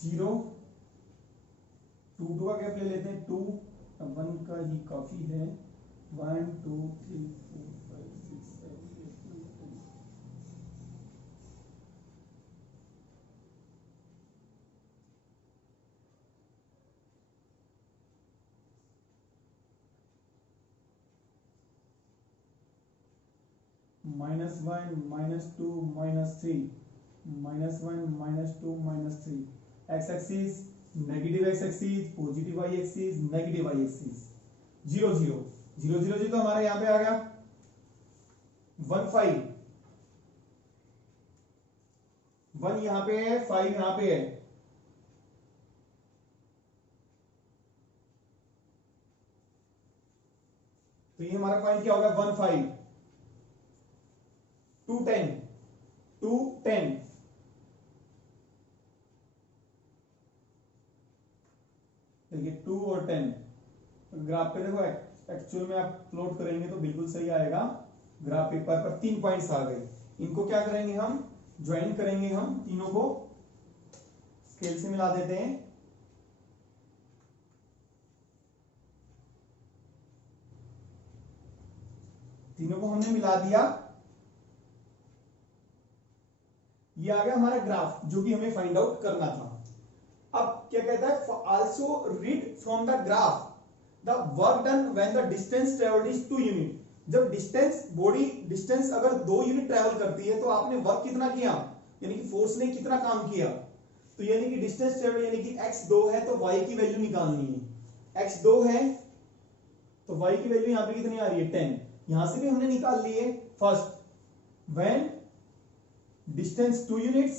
0, 2 2 का गैप ले लेते हैं 2, 1 का ही काफी है, 1 2 3 4 5 6 7 8 9 10। -1 -2 -3, -1 -2 -3, x axis negative, x axis positive, y axis negative, y axis, 0 0 0 0 0 तो हमारे यहां पे आ गया 1 5, 1 यहां पे है, 5 यहां पे है, तो ये हमारा पॉइंट क्या होगा 1 5, 2 10, 2 10, देखिए 2 और 10, ग्राफ पे देखो एक्चुअल में आप प्लॉट करेंगे तो बिल्कुल सही आएगा, ग्राफ पेपर पर 3 पॉइंट्स आ गए, इनको क्या करेंगे हम ज्वाइन करेंगे, हम तीनों को स्केल से मिला देते हैं, तीनों को हमने मिला दिया, ये आ गया हमारा ग्राफ जो कि हमें फाइंड आउट करना था। अब क्या कहता है, also read from the graph the work done when the distance travelled is 2 unit. जब डिस्टेंस, बॉडी डिस्टेंस अगर 2 यूनिट ट्रेवल करती है तो आपने वर्क कितना किया, यानी कि फोर्स ने कितना काम किया, तो यानी कि डिस्टेंस ट्रेवल यानी कि x 2 है तो y की वैल्यू निकालनी है, x 2 है तो y की वैल्यू यहां पे कितनी आ रही है 10, यहां से भी हमने निकाल ली है। First when distance 2 units,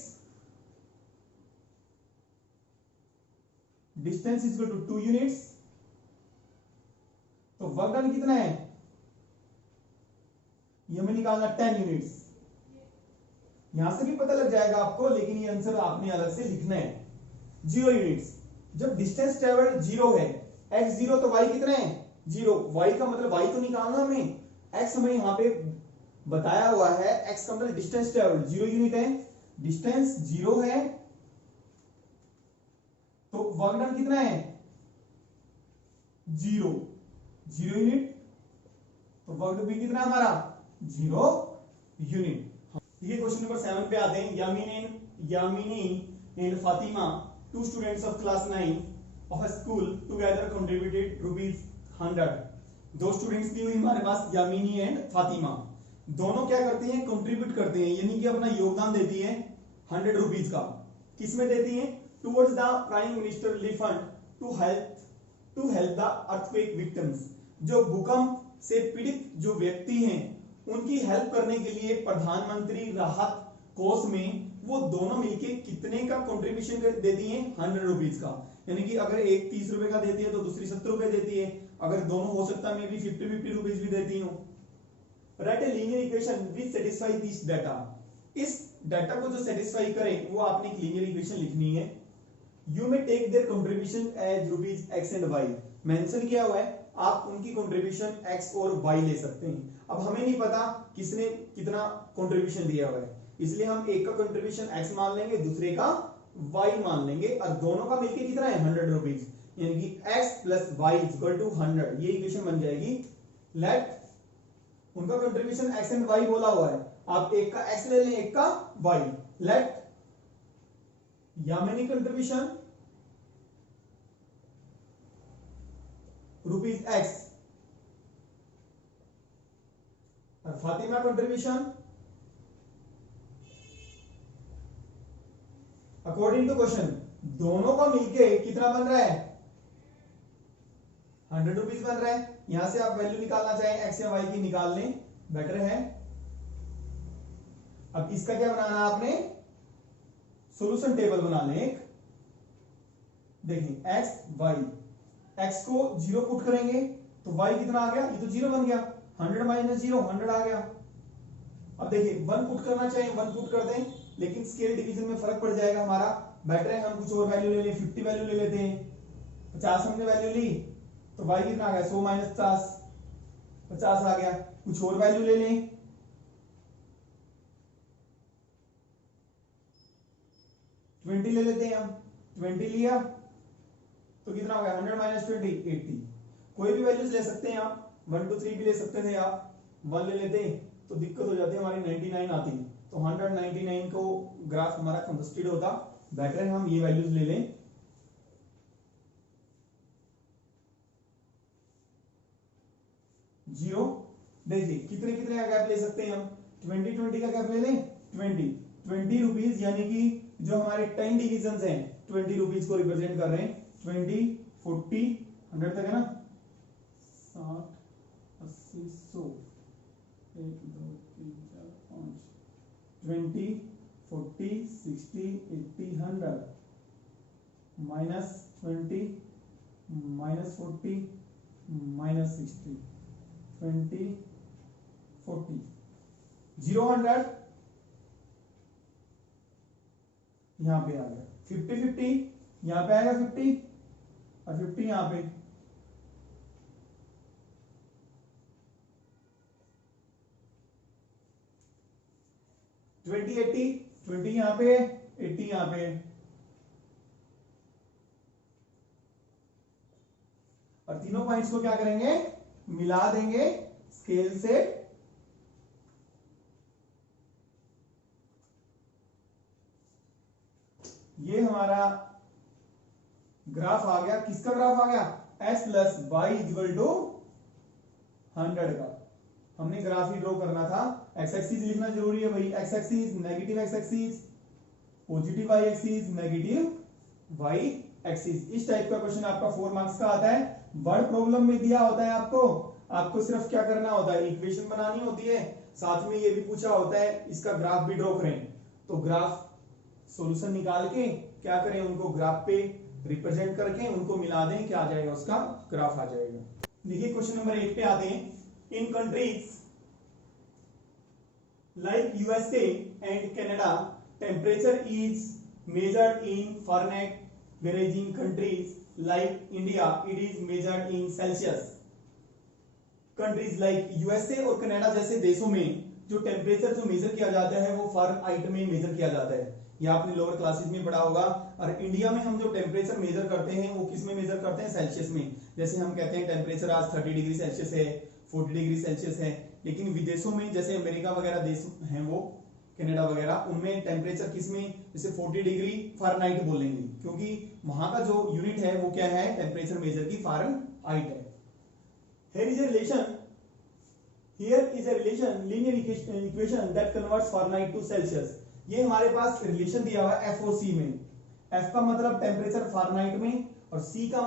distance is equal to 2 units, तो वर्क डन कितना है, ये हमें निकालना 10 यूनिट्स, यहां से भी पता लग जाएगा आपको, लेकिन ये आंसर आपने अलग से लिखना है। 0 यूनिट्स, जब डिस्टेंस ट्रेवल्ड 0 है, x 0 तो y कितना है 0, y का मतलब y तो निकालना हमें, x हमें यहां पे बताया हुआ है, x का मतलब डिस्टेंस ट्रेवल्ड 0 यूनिट है, डिस्टेंस 0 है तो वर्क डन कितना है 0 0 यूनिट, तो वर्क भी कितना हमारा 0 यूनिट। ये क्वेश्चन नंबर 7 पे आते हैं। Yamini and Fatima, 2 students of class 9 of a school together contributed ₹100। 2 students दी हुई हमारे पास, यामिनी एंड फातिमा, दोनों क्या करते हैं कंट्रीब्यूट करते हैं, यानी कि अपना योगदान देती है ₹100 का। किसमें देती हैं, towards the prime minister relief fund to help the earthquake victims. जो भूकंप से पीड़ित जो व्यक्ति हैं उनकी हेल्प करने के लिए प्रधानमंत्री राहत कोष में वो दोनों मिलके कितने का कंट्रीब्यूशन देती हैं ₹100 का, यानी कि अगर एक 30 रुपए का देती है तो दूसरी 70 रुपए देती है, अगर दोनों हो सकता है मे बी 50 रुपीज भी देती हूँ। Right a linear equation which satisfy this data, इस डाटा को जो सेटिस्फाई करे वो आपने एक लीनियर इक्वेशन लिखनी है। You may take their contribution as ₹X and Y, mention किया हुआ है, आप उनकी कंट्रीब्यूशन x और y ले सकते हैं। अब हमें नहीं पता किसने कितना कंट्रीब्यूशन दिया हुआ है, इसलिए हम एक का कंट्रीब्यूशन x मान लेंगे, दूसरे का y मान लेंगे, और दोनों का मिलके कितना है ₹100, यानी कि x + y = 100, ये इक्वेशन बन जाएगी। लेट, उनका कंट्रीब्यूशन x एंड y बोला हुआ है, आप एक का x ले लें, एक का y। Let Yamini contribution ₹X और Fatima contribution according to question दोनों का मिलके कितना बन रहा है ₹100 बन रहा है। यहां से आप वैल्यू निकालना चाहें x या y की, निकाल लें, बेटर है। अब इसका क्या बनाना है आपने, सॉल्यूशन टेबल बना लें एक। देखिए x y, x को 0 पुट करेंगे तो y कितना आ गया, ये तो 0 बन गया, 100 - 0 100 आ गया। अब देखिए 1 पुट करना चाहिए 1 पुट कर दें, लेकिन स्केल डिवीजन में फर्क पड़ जाएगा हमारा, बेटर है हम कुछ और वैल्यू ले लें, 50 वैल्यू ले लेते हैं। 50 हमने वैल्यू ली तो y कितना आ गया, 100 - 50 50 आ गया। कुछ और वैल्यू ले लें, 20 ले लेते हैं हम, 20 लिया तो कितना हो गया 100 माइनस 20 80। कोई भी वैल्यूज ले सकते हैं आप, 1 2 3 भी ले सकते थे आप, 1 ले लेते तो दिक्कत हो जाती है हमारी 99 आती, तो 199 को ग्राफ हमारा कंसिस्टेड होता। बेटर है हम ये वैल्यूज ले लें। 0 देखिए कितने कितने का गैप ले सकते हैं हम, 20 20 का गैप ले लें, 20 रुपीज, यानी कि जो हमारे 10 डिविजन हैं 20 रुपीज को रिप्रेजेंट कर रहे हैं, 20 40 100 तक है ना, 60 80 100 1 2 3 4 5 20 40 60 80 100 माइनस 20 माइनस 40 माइनस 60 20 40 0 100 यहां पे आ गया, 50 50 यहां पे आएगा 50 और 50 यहां पे, ट्वेंटी 80 20 यहां पे 80 यहां पे, और तीनों पॉइंट्स को क्या करेंगे मिला देंगे स्केल से। ये हमारा ग्राफ आ गया, किसका ग्राफ आ गया x plus y equal to 100 का। हमने ग्राफ ही ड्रॉ करना था, एक्स एक्सिस लिखना जरूरी है भाई, x axis negative x axis, positive y axis negative y axis. इस टाइप का क्वेश्चन आपका 4 मार्क्स का आता है। वर्ड प्रॉब्लम में दिया होता है आपको सिर्फ क्या करना होता है, इक्वेशन बनानी होती है, साथ में ये भी पूछा होता है इसका ग्राफ भी ड्रॉ करें। तो ग्राफ सॉल्यूशन निकाल के क्या करें, उनको ग्राफ पे रिप्रेजेंट करके उनको मिला दें, क्या आ जाएगा उसका ग्राफ आ जाएगा। देखिए क्वेश्चन नंबर 1 पे आते हैं। In countries like USA and Canada temperature is measured in Fahrenheit, whereas in countries like India it is measured in Celsius। Countries like USA और कनाडा जैसे देशों में जो टेम्परेचर जो मेजर किया जाता है वो फारेनहाइट में मेजर किया जाता है, ये आपने लोअर क्लासेस में पढ़ा होगा। और इंडिया में हम जो टेम्परेचर मेजर करते हैं वो किस में मेजर करते हैं, सेल्सियस में। जैसे हम कहते हैं टेम्परेचर आज 30 डिग्री सेल्सियस है, 40 डिग्री सेल्सियस है, लेकिन विदेशों में जैसे अमेरिका वगैरह देश हैं वो कनाडा वगैरह, उनमें टेम्परेचर किस में, जैसे 40 डिग्री फारेनहाइट बोलेंगे, क्योंकि वहां का जो यूनिट है वो क्या है, टेम्परेचर मेजर की फारेनहाइट है। Here is a relation linear equation that converts Fahrenheit to Celsius। ये हमारे पास रिलेशन दिया हुआ है F और C में। F का मतलब टेम्परेचर फारेनहाइट में और C का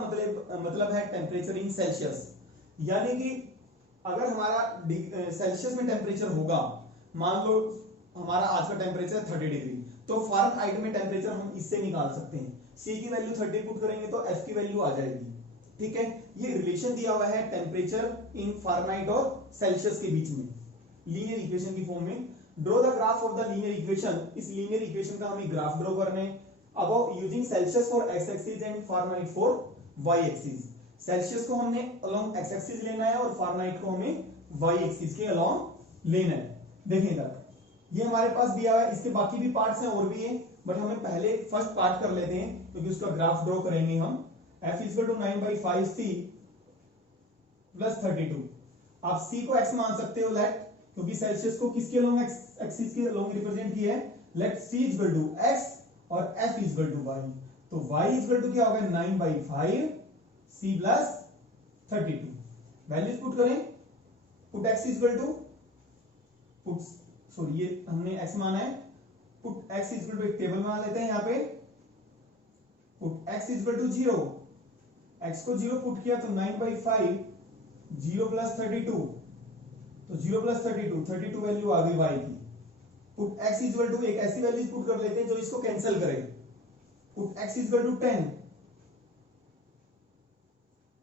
मतलब है टेम्परेचर इन सेल्सियस। यानी कि अगर हमारा सेल्सियस में टेम्परेचर होगा, मान लो हमारा आज का टेम्परेचर 30 डिग्री, तो फारेनहाइट में टेम्परेचर हम इससे निकाल सकते हैं। C की वैल्यू 30 पुट करेंगे तो F की वैल्यू आ जाएगी। ठीक है, ये रिलेशन दिया हुआ है टेम्परेचर इन फारेनहाइट और सेल्सियस के बीच में, लीनियर इक्वेशन की फॉर्म में। Draw the graph of the linear equation. इस लीनियर इक्वेशन का हमें ग्राफ ड्रॉ करना है। अब using Celsius for x axis and Fahrenheit for y axis. Celsius को हमने अलोंग एक्स एक्सिस लेना है और फारेनहाइट को हमें वाई एक्सिस के अलोंग लेना है। देखिए इधर ये हमारे पास दिया हुआ है, इसके बाकी भी पार्ट्स हैं और भी है, बट हमें पहले फर्स्ट पार्ट कर लेते हैं क्योंकि उसका ग्राफ ड्रॉ करेंगे हम। f equal to 9/5c plus 32। आप c को x मान सकते हो, लेट, क्योंकि सेल्सियस को किसके अलोंग एक्सिस के अलोंग रिप्रेजेंट किया है, let c equal to x और f इक्वल टू y। तो y इक्वल टू क्या होगा 9/5c प्लस 32। वैल्यूज पुट करें, put x equal to put sorry ये हमने x माना है, पुट x इक्वल टू एक टेबल बना लेते हैं यहाँ पे, put x equal to 0, x को 0 पुट किया तो 9/5 0 प्लस 32, तो 0 प्लस 32 वैल्यू आ गई y की। पुट x इक्वल टू एक ऐसी वैल्यू पुट कर लेते हैं जो इसको कैंसिल करे, put x equal to 10,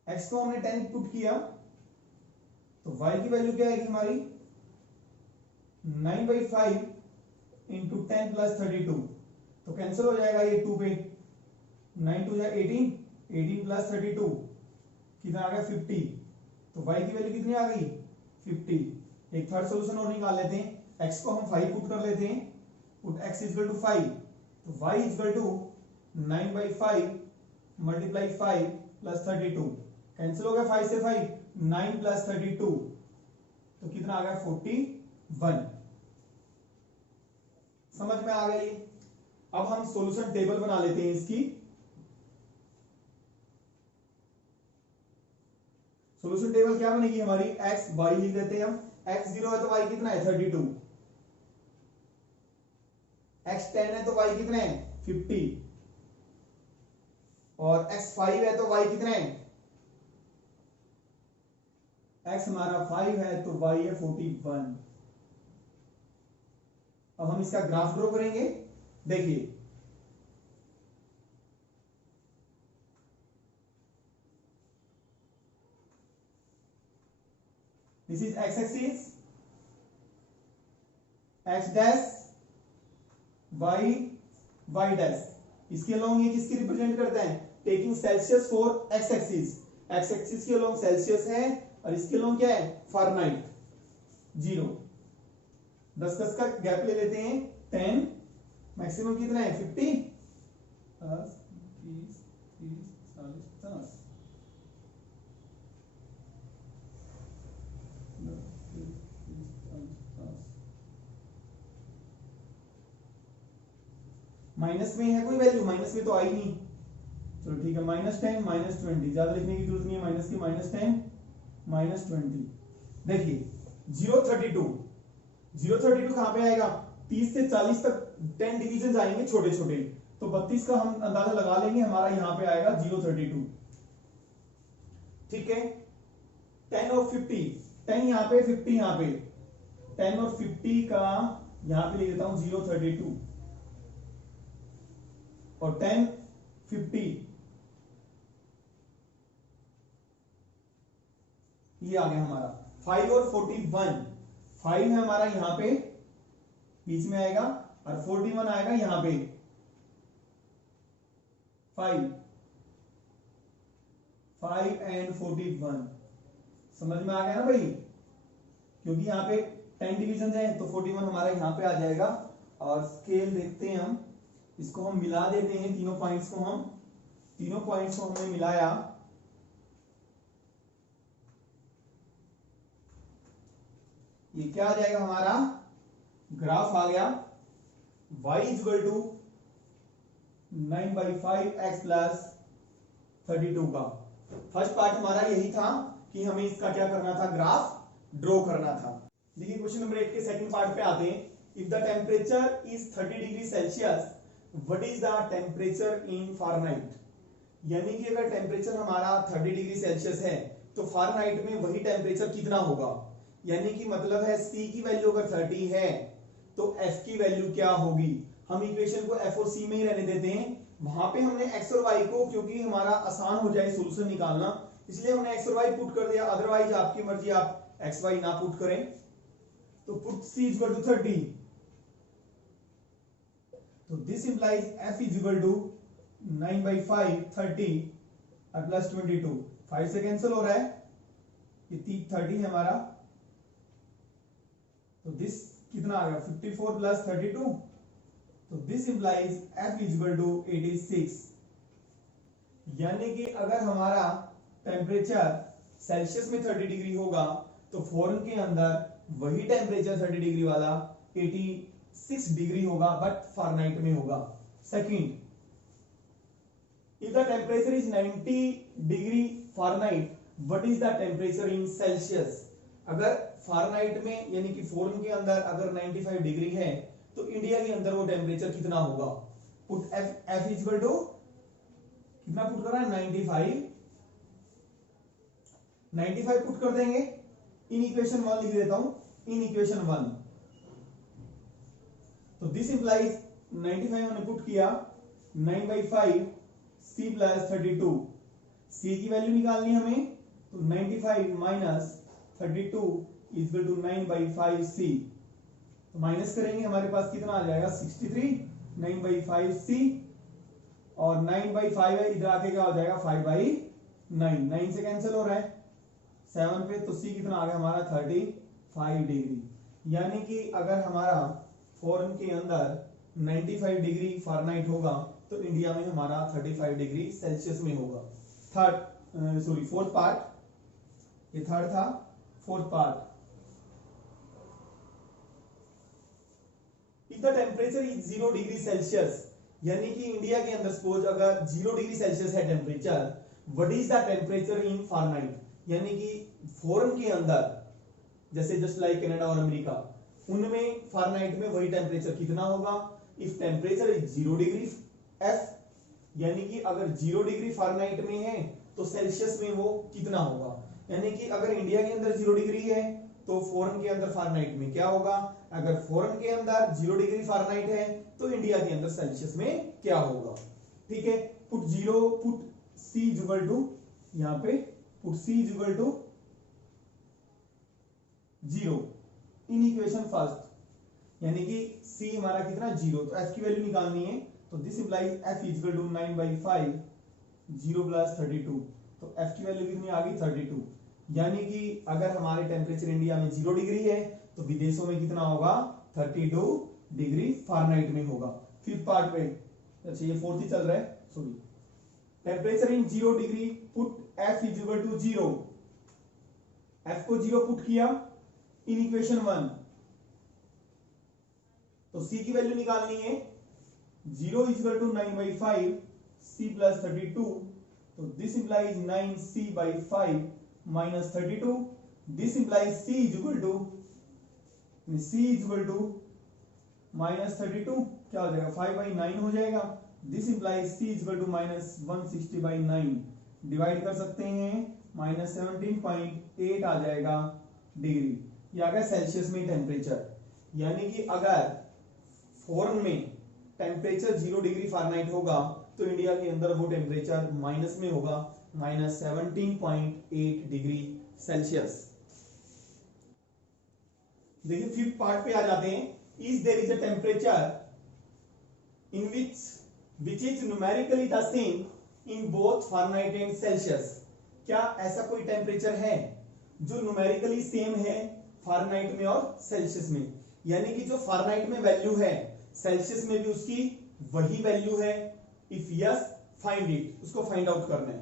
x को हमने 10 पुट किया तो y की वैल्यू क्या आएगी हमारी 9/5 इंटू 10 प्लस 32, तो कैंसिल हो जाएगा ये 2 पे, 9 2 जा 18, 18 प्लस 32 कितना आ गया 50, तो y की वैल्यू कितनी आ गई 50। एक थर्ड सॉल्यूशन और निकाल लेते हैं, x को हम 5 पुट कर लेते हैं, पुट x इक्वल टू 5, तो y equal to 9/5 multiply 5 plus 32, cancel हो गया 5 से 5, 9 प्लस 32 तो कितना आ गया 41। समझ में आ गई। अब हम सॉल्यूशन टेबल बना लेते हैं इसकी। सॉल्यूशन टेबल क्या बनेगी हमारी, x y लिख देते हैं हम। x 0 है तो y कितना है 32, x 10 है तो y कितना है 50, और x 5 है तो y कितना है, x हमारा 5 है तो y है 41। अब हम इसका ग्राफ ड्रॉ करेंगे। देखिए this is x axis, x dash y dash, इसके अलोंग ये किसकी रिप्रेजेंट करता है, taking Celsius for x axis, x axis के अलोंग सेल्सियस है और इसके अलोंग क्या है फारेनहाइट 0। 10 का गैप ले लेते हैं, 10 मैक्सिमम कितना है 50, 10 20 30 40 10 माइनस में है कोई वैल्यू, माइनस में तो आई नहीं, चलो ठीक है -10 -20, ज्यादा लिखने की जरूरत नहीं है, माइनस की -10 -20। देखिए 032 कहां पे आएगा, 30 से 40 तक 10 डिवीजन आएंगे छोटे छोटे, तो 32 का हम अंदाजा लगा लेंगे, हमारा यहां पे आएगा 032। ठीक है 10 और 50, 10 यहां पे 50 यहां पे, 10 और 50 का यहां पे लिख देता हूं 032, और 10 50 ये आ गया हमारा 5 और 41, 5 है हमारा यहां पे बीच में आएगा और 41 आएगा यहां पे, 5 एंड 41 समझ में आ गया ना भाई, क्योंकि यहां पे 10 डिवीजन है तो 41 हमारा यहां पे आ जाएगा। और स्केल देखते हैं हम, इसको हम मिला देते हैं, तीनों पॉइंट्स को हमने मिलाया, ये क्या आ जाएगा हमारा ग्राफ आ गया y equal to 9/5x plus 32 का। फर्स्ट पार्ट हमारा यही था कि हमें इसका क्या करना था, ग्राफ ड्रॉ करना था। देखिए क्वेश्चन नंबर 8 के सेकंड पार्ट पे आते हैं। If the temperature is 30 degree Celsius what is the temperature in Fahrenheit, यानी कि अगर टेम्परेचर हमारा 30 डिग्री सेल्सियस है तो फारेनहाइट में वही टेम्परेचर कितना होगा, यानी कि मतलब है C की वैल्यू अगर 30 है तो F की वैल्यू क्या होगी। हम इक्वेशन को F और C में ही रहने देते हैं, वहां पे हमने x और y को, क्योंकि हमारा आसान हो जाए सॉल्यूशन निकालना, इसलिए हमने x और y पुट कर दिया, अदरवाइज आपकी मर्जी आप x y ना पुट करें। तो पुट C इक्वल टू 30, तो this implies F is equal to 9/5 30 और प्लस 22, 5 से कैंसिल हो रहा है, ये 30 है हमारा, तो दिस कितना आ गया 54 प्लस 32, तो this implies F is equal to 86। यानी कि अगर हमारा टेम्परेचर सेल्सियस में 30 डिग्री होगा तो फॉरेन के अंदर वही टेम्परेचर 30 डिग्री वाला 86 डिग्री होगा, बट फारेनहाइट में होगा। Second, if the temperature is 90 degree Fahrenheit what is the temperature in Celsius, अगर फारेनहाइट में यानी कि फॉरेन के अंदर अगर 95 डिग्री है तो इंडिया के अंदर वो टेम्परेचर कितना होगा। Put F is equal to कितना पुट कर रहा है 95 पुट कर देंगे, इन इक्वेशन 1 लिख देता हूं, इन इक्वेशन 1, तो दिस इंप्लाइज 95 हमने पुट किया, 9/5 C प्लस 32, C की वैल्यू निकालनी हमें, तो 95 माइनस 32 इक्वल टू 9/5 C, तो माइनस करेंगे हमारे पास कितना आ जाएगा 63, 9/5 C और 9/5 है, इधर आके क्या हो जाएगा 5/9, 9 से कैंसिल हो रहा है 7 पे, तो C कितना आ गया हमारा 35 डिग्री। यानी कि अगर हमारा फॉरेन के अंदर 95 डिग्री फारेनहाइट होगा तो इंडिया में हमारा 35 डिग्री सेल्सियस में होगा। फोर्थ पार्ट, ये थर्ड था, fourth part, if the temperature is 0 degree Celsius, यानी कि इंडिया के अंदर सपोज अगर 0 डिग्री सेल्सियस है temperature, what is the temperature in Fahrenheit, यानी कि फॉरेन के अंदर जैसे जस्ट लाइक कनाडा और अमेरिका, उनमें फारेनहाइट में वही टेम्परेचर कितना होगा। If temperature is 0 degree F, यानी कि अगर 0 डिग्री फारेनहाइट में है तो सेल्सियस में वो कितना होगा, यानी कि अगर इंडिया के अंदर 0 डिग्री है तो फॉरेन के अंदर फारेनहाइट में क्या होगा। अगर फॉरेन के अंदर 0 डिग्री फारेनहाइट है तो इंडिया के अंदर सेल्सियस में क्या होगा। ठीक है, put C is equal to, यहां पे put C is equal to 0 in equation first, यानी कि C हमारा कितना 0, तो F की वैल्यू निकालनी है, तो this implies F is equal to 9/5 0 plus 32, तो F की वैल्यू कितनी आ गई 32, यानी कि अगर हमारे टेम्परेचर इंडिया में 0 डिग्री है तो विदेशों में कितना होगा 32 डिग्री फारेनहाइट में होगा। फिफ्थ पार्ट में, अच्छा ये फोर्थ ही चल रहा है, sorry, temperature in 0 degree, put F is equal to 0, F को 0 पुट किया इन इक्वेशन 1, तो C की वैल्यू निकालनी है, 0 is equal to 9/5 C plus 32, तो this implies 9C/5 minus 32, this implies C is equal to minus 32, क्या हो जाएगा 5/9 हो जाएगा, this implies C is equal to minus 160/9, divide कर सकते हैं, माइनस 17.8 आ जाएगा डिग्री, ये आ गया सेल्सियस में टेम्परेचर, यानी कि अगर फॉरेन में टेम्परेचर 0 डिग्री फारेनहाइट होगा तो इंडिया के अंदर वो टेम्परेचर माइनस में होगा, माइनस 17.8 डिग्री सेल्सियस। देखिए फिफ्थ पार्ट पे आ जाते हैं, is there is a temperature in which is numerically the same in both Fahrenheit and Celsius, क्या ऐसा कोई टेम्परेचर है जो न्यूमेरिकली सेम है फारेनहाइट में और सेल्सियस में, यानी कि जो फारेनहाइट में वैल्यू है सेल्सियस में भी उसकी वही वैल्यू है। इफ यस फाइंड इट, उसको फाइंड आउट करना है।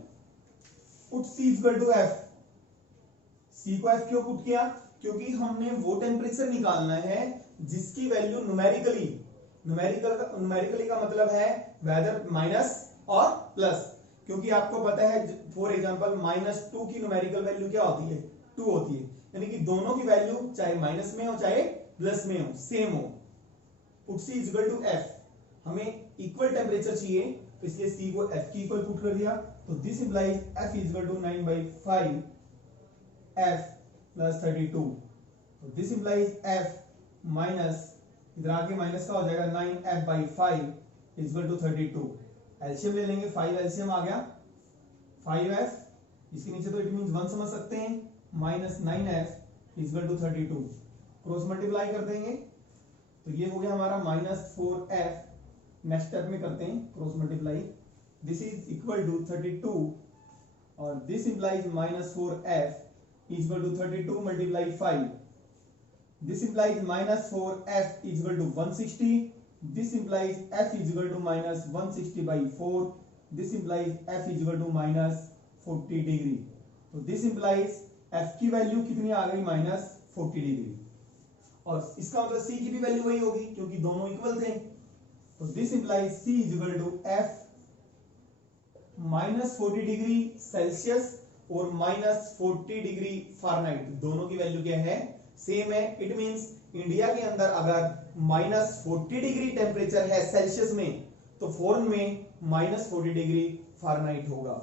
Put C equal to F, C को F क्यों पुट किया, क्योंकि हमने वो टेम्परेचर निकालना है जिसकी वैल्यू न्यूमेरिकली का मतलब है वेदर माइनस और प्लस, क्योंकि आपको पता है फॉर एग्जांपल -2 की न्यूमेरिकल वैल्यू क्या होती है 2 होती है, यानी कि दोनों की वैल्यू चाहे माइनस में हो चाहे प्लस में हो सेम हो। Put C is equal to F, हमें इक्वल टेम्परेचर चाहिए तो इसलिए C को F की इक्वल पुट कर दिया, तो this implies F is equal to 9/5 F plus 32, तो दिस इंप्लाइज F माइनस, इधर आके माइनस का हो जाएगा 9F/5 is equal to 32, LCM ले लेंगे, 5 एलसीएम आ गया 5F, इसके नीचे तो इट मींस 1 समझ सकते हैं, minus 9F is equal to 32, cross multiply कर देंगे तो ये हो गया हमारा -4F, नेक्स्ट स्टेप में करते हैं cross multiply, this is equal to 32 और this implies -4F is equal to 32 multiply 5, this implies -4F is equal to 160, this implies F is equal to -160/4, this implies F is equal to -40 degree, तो this implies F की value कितनी आ गई -40 degree, और इसका मतलब C की भी वैल्यू वही होगी क्योंकि दोनों इक्वल थे, तो this implies C is equal to F -40 degree Celsius और -40 डिग्री फारेनहाइट, दोनों की वैल्यू क्या है सेम है। इट मींस इंडिया के अंदर अगर -40 डिग्री टेम्परेचर है सेल्सियस में तो फॉरेन में -40 डिग्री फारेनहाइट होगा।